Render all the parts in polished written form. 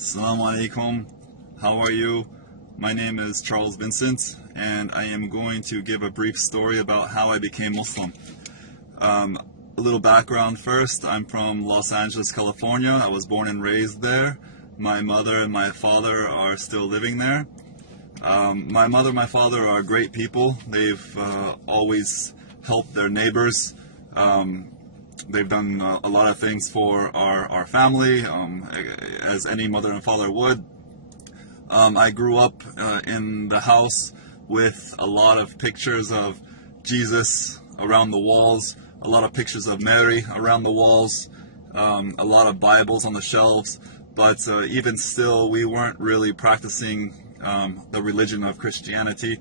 Assalamu-Alaikum. How are you? My name is Charles Vincent, and I am going to give a brief story about how I became Muslim. A little background first. I'm from Los Angeles, California. I was born and raised there. My mother and my father are still living there. My mother and my father are great people. They've always helped their neighbors. They've done a lot of things for our family, as any mother and father would. I grew up in the house with a lot of pictures of Jesus around the walls, a lot of pictures of Mary around the walls, a lot of Bibles on the shelves, but even still we weren't really practicing the religion of Christianity.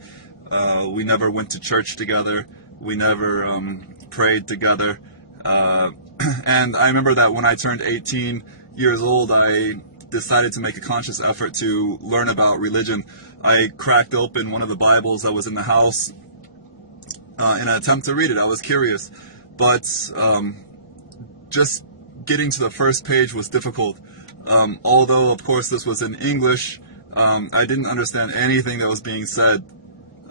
We never went to church together. We never prayed together. And I remember that when I turned 18 years old, I decided to make a conscious effort to learn about religion. I cracked open one of the Bibles that was in the house in an attempt to read it. I was curious, but just getting to the first page was difficult. Although, of course, this was in English, I didn't understand anything that was being said.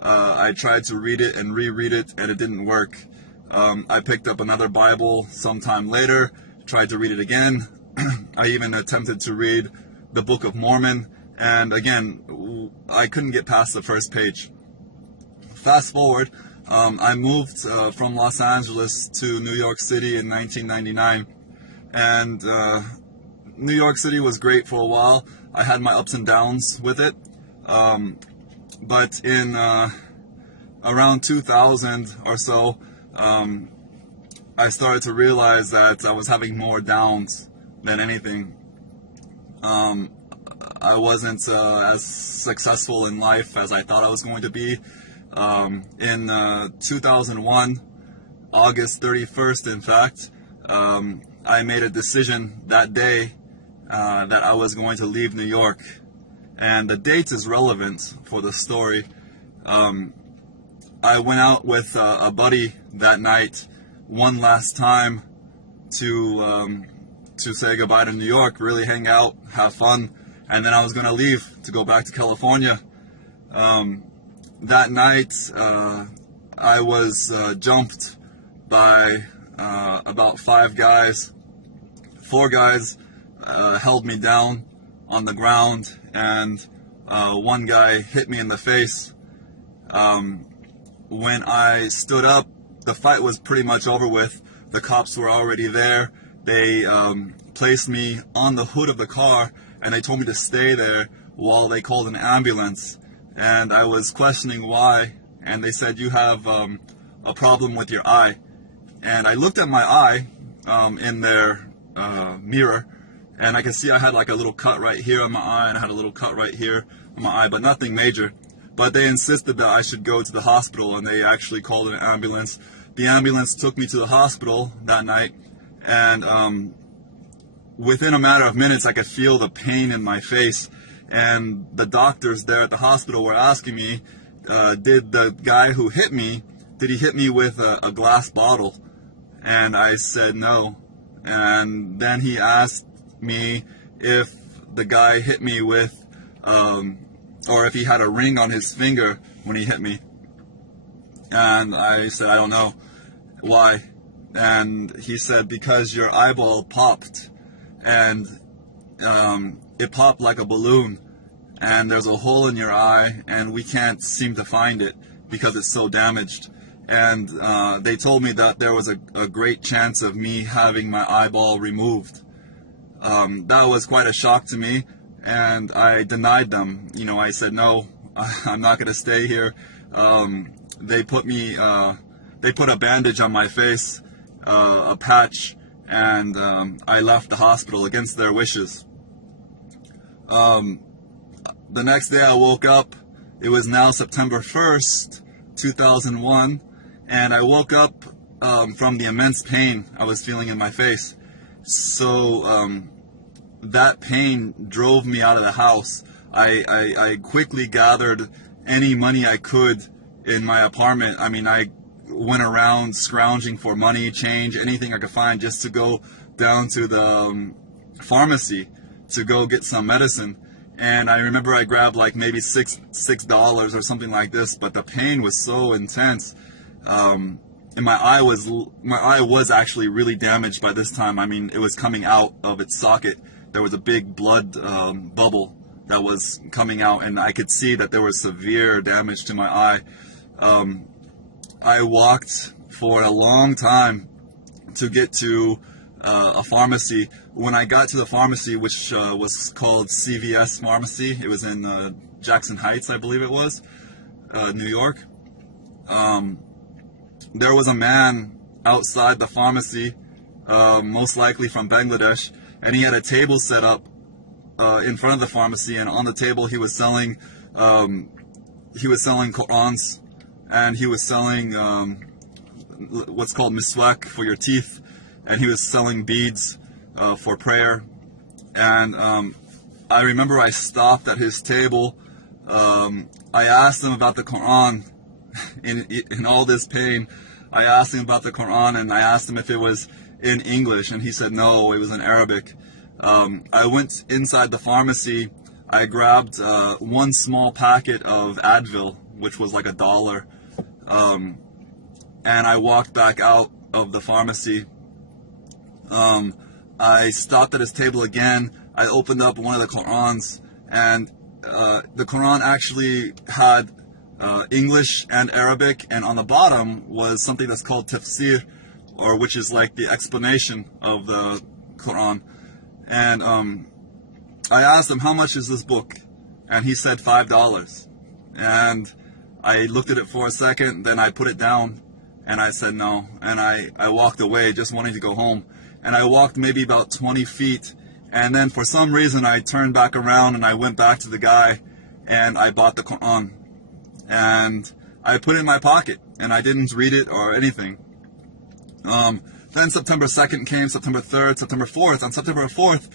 I tried to read it and reread it, and it didn't work. I picked up another Bible sometime later, tried to read it again. I even attempted to read the Book of Mormon, and again, I couldn't get past the first page. Fast forward, I moved from Los Angeles to New York City in 1999, and New York City was great for a while. I had my ups and downs with it, but in around 2000 or so, I started to realize that I was having more downs than anything. I wasn't as successful in life as I thought I was going to be. In 2001, August 31st, in fact, I made a decision that day that I was going to leave New York. And the date is relevant for the story. I went out with a buddy that night one last time to say goodbye to New York, really hang out, have fun, and then I was going to leave to go back to California. That night, I was jumped by about 5 guys. 4 guys held me down on the ground, and 1 guy hit me in the face. When I stood up, the fight was pretty much over with. The cops were already there. They placed me on the hood of the car, and they told me to stay there while they called an ambulance. And I was questioning why, and they said, "You have a problem with your eye." And I looked at my eye in their mirror, and I could see I had like a little cut right here on my eye, and I had a little cut right here on my eye, but nothing major. But they insisted that I should go to the hospital, and they actually called an ambulance. The ambulance took me to the hospital that night, and within a matter of minutes, I could feel the pain in my face. And the doctors there at the hospital were asking me, did the guy who hit me, did he hit me with a glass bottle? And I said no. And then he asked me if the guy hit me with, or if he had a ring on his finger when he hit me. And I said, I don't know. Why? And he said, because your eyeball popped, and it popped like a balloon, and there's a hole in your eye, and we can't seem to find it because it's so damaged. And they told me that there was a great chance of me having my eyeball removed. That was quite a shock to me, and I denied them. You know, I said, no, I'm not going to stay here. They put a bandage on my face, a patch, and I left the hospital against their wishes. The next day I woke up. It was now September 1st, 2001, and I woke up from the immense pain I was feeling in my face. So that pain drove me out of the house. I quickly gathered any money I could in my apartment. I mean, I went around scrounging for money, change, anything I could find, just to go down to the pharmacy to go get some medicine. And I remember I grabbed like maybe $6 or something like this, but the pain was so intense. And my eye was actually really damaged by this time. I mean, it was coming out of its socket. There was a big blood bubble that was coming out, and I could see that there was severe damage to my eye. I walked for a long time to get to a pharmacy. When I got to the pharmacy, which was called CVS Pharmacy, it was in Jackson Heights, I believe it was, New York. There was a man outside the pharmacy, most likely from Bangladesh, and he had a table set up in front of the pharmacy, and on the table he was selling Qur'ans, and he was selling what's called miswak for your teeth, and he was selling beads for prayer. And I remember I stopped at his table. I asked him about the Quran. In all this pain, I asked him about the Quran, and I asked him if it was in English, and he said no, it was in Arabic. I went inside the pharmacy. I grabbed one small packet of Advil, which was like $1, and I walked back out of the pharmacy. I stopped at his table again. I opened up one of the Qurans, and the Quran actually had English and Arabic, and on the bottom was something that's called tafsir, or which is like the explanation of the Quran. And I asked him, how much is this book? And he said $5. And I looked at it for a second, then I put it down, and I said no. And I walked away, just wanting to go home. And I walked maybe about 20 feet, and then for some reason I turned back around and I went back to the guy, and I bought the Quran. And I put it in my pocket, and I didn't read it or anything. Then September 2nd came, September 3rd, September 4th. On September 4th,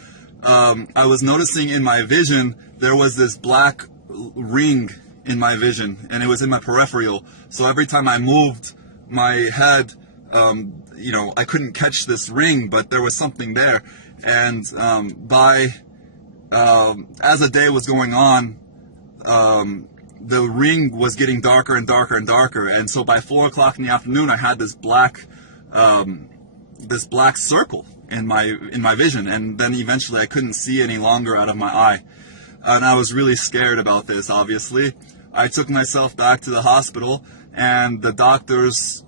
I was noticing in my vision, there was this black ring in my vision, and it was in my peripheral. So every time I moved my head, I couldn't catch this ring, but there was something there. And as the day was going on, the ring was getting darker and darker and darker. And so by 4 o'clock in the afternoon, I had this black circle in my vision, and then eventually I couldn't see any longer out of my eye, and I was really scared about this. Obviously, I took myself back to the hospital, and the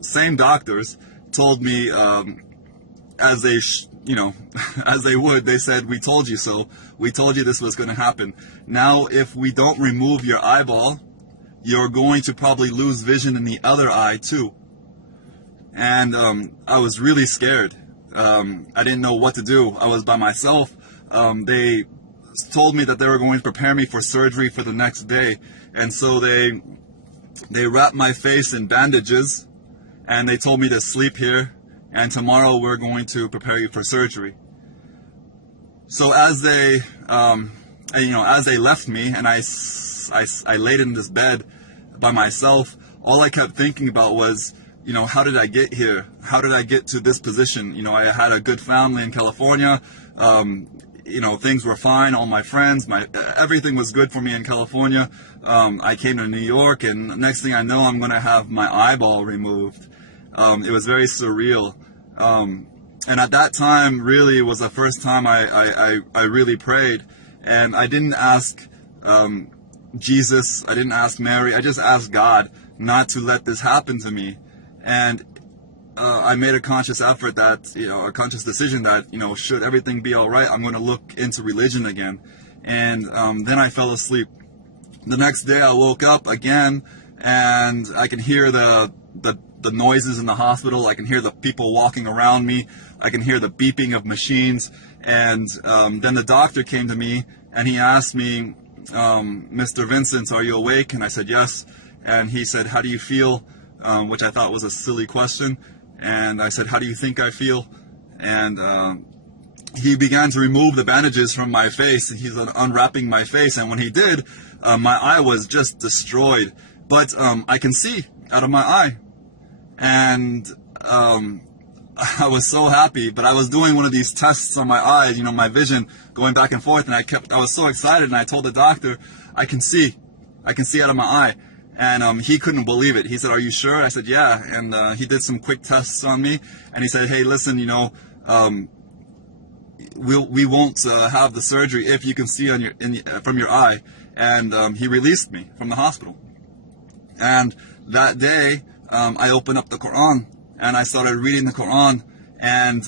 same doctors told me, as they as they would, they said, "We told you so. We told you this was going to happen. Now, if we don't remove your eyeball, you're going to probably lose vision in the other eye too." And I was really scared. I didn't know what to do. I was by myself. They told me that they were going to prepare me for surgery for the next day. And so they wrapped my face in bandages, and they told me to sleep here, and tomorrow we're going to prepare you for surgery. So as they left me, and I laid in this bed by myself, all I kept thinking about was, how did I get here? How did I get to this position? I had a good family in California. Things were fine. All my friends, everything was good for me in California. I came to New York, and next thing I know, I'm going to have my eyeball removed. It was very surreal. And at that time, really, was the first time I really prayed. And I didn't ask Jesus. I didn't ask Mary. I just asked God not to let this happen to me. And I made a conscious effort a conscious decision that, should everything be all right, I'm going to look into religion again. And then I fell asleep. The next day I woke up again, and I can hear the noises in the hospital. I can hear the people walking around me. I can hear the beeping of machines. And then the doctor came to me, and he asked me, "Mr. Vincent, are you awake?" And I said, "Yes." And he said, "How do you feel?" Which I thought was a silly question. And I said, "How do you think I feel?" And he began to remove the bandages from my face. He's unwrapping my face. And when he did, my eye was just destroyed. But I can see out of my eye. And I was so happy, but I was doing one of these tests on my eyes, my vision going back and forth, and I was so excited, and I told the doctor, I can see out of my eye. And he couldn't believe it. He said, "Are you sure?" I said, "Yeah." And he did some quick tests on me, and he said, "Hey, listen, we won't have the surgery if you can see from your eye." And he released me from the hospital. And that day, I opened up the Quran and I started reading the Quran, and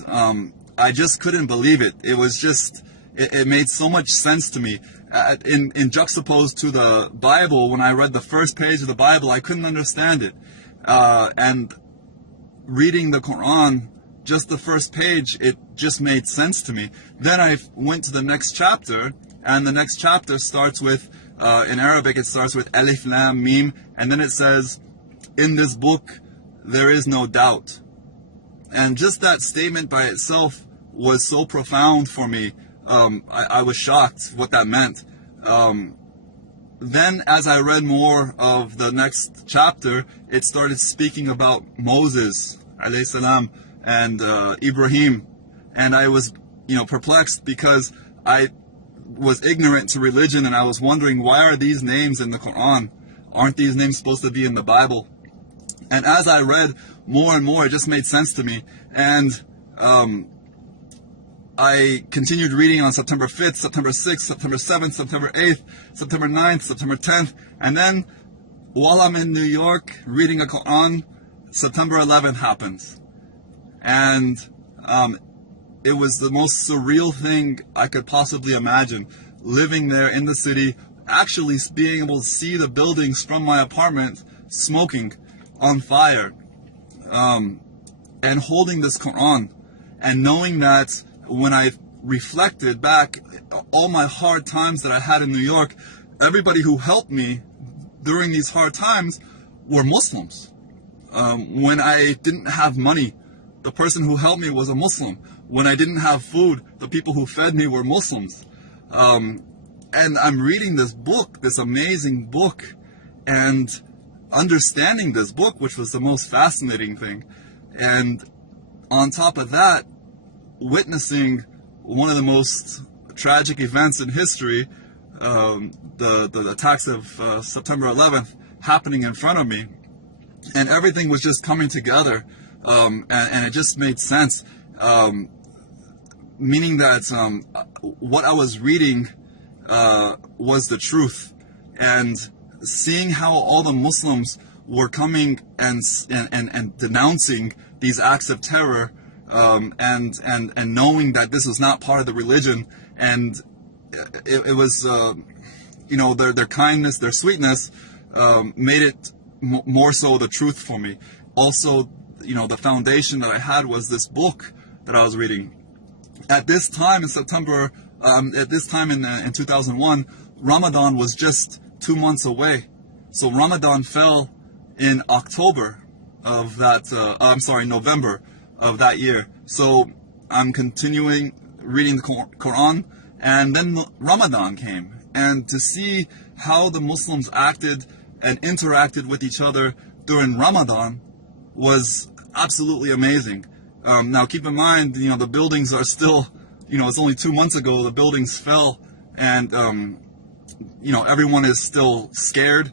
I just couldn't believe it. It was just, it made so much sense to me. In juxtaposed to the Bible, when I read the first page of the Bible, I couldn't understand it. And reading the Quran, just the first page, it just made sense to me. Then I went to the next chapter, and the next chapter starts with, in Arabic, it starts with Alif Lam Mim, and then it says, "In this book, there is no doubt." And just that statement by itself was so profound for me. I was shocked what that meant. Then as I read more of the next chapter, it started speaking about Moses, alayhi salam, and Ibrahim. And I was, perplexed because I was ignorant to religion, and I was wondering, why are these names in the Quran? Aren't these names supposed to be in the Bible? And as I read more and more, it just made sense to me. And I continued reading on September 5th, September 6th, September 7th, September 8th, September 9th, September 10th. And then while I'm in New York reading a Quran, September 11th happens. And it was the most surreal thing I could possibly imagine. Living there in the city, actually being able to see the buildings from my apartment smoking on fire, and holding this Quran, and knowing that when I reflected back all my hard times that I had in New York, everybody who helped me during these hard times were Muslims. When I didn't have money, the person who helped me was a Muslim. When I didn't have food, the people who fed me were Muslims. And I'm reading this book, this amazing book, and understanding this book, which was the most fascinating thing. And on top of that, witnessing one of the most tragic events in history, the attacks of September 11th happening in front of me. And everything was just coming together, and it just made sense. Meaning that what I was reading was the truth, and seeing how all the Muslims were coming and denouncing these acts of terror, and knowing that this was not part of the religion, and it was their kindness, their sweetness made it more so the truth for me. Also, the foundation that I had was this book that I was reading. At this time in September, in 2001, Ramadan was just 2 months away. So Ramadan fell in October of that, November of that year. So I'm continuing reading the Quran, and then Ramadan came. And to see how the Muslims acted and interacted with each other during Ramadan was absolutely amazing. Now keep in mind, the buildings are still, it's only 2 months ago the buildings fell, and everyone is still scared.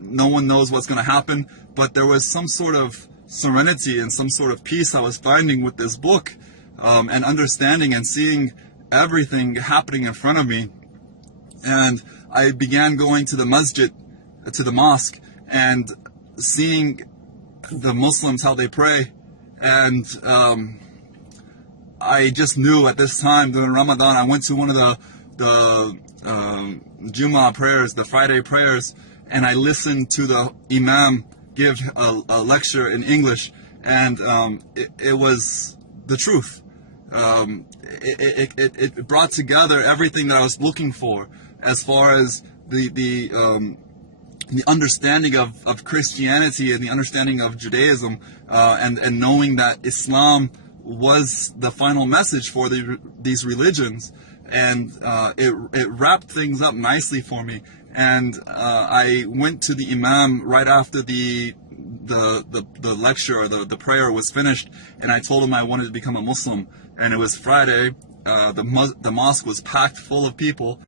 No one knows what's going to happen, but there was some sort of serenity and some sort of peace I was finding with this book, and understanding and seeing everything happening in front of me. And I began going to the masjid, to the mosque, and seeing the Muslims, how they pray. And I just knew at this time during Ramadan, I went to one of the Jummah prayers, the Friday prayers, and I listened to the Imam give a lecture in English, and it was the truth. It brought together everything that I was looking for, as far as the understanding of Christianity and the understanding of Judaism, and knowing that Islam was the final message for these religions, and it wrapped things up nicely for me. And I went to the Imam right after the the lecture or the prayer was finished, and I told him I wanted to become a Muslim. And it was Friday. The mosque was packed full of people.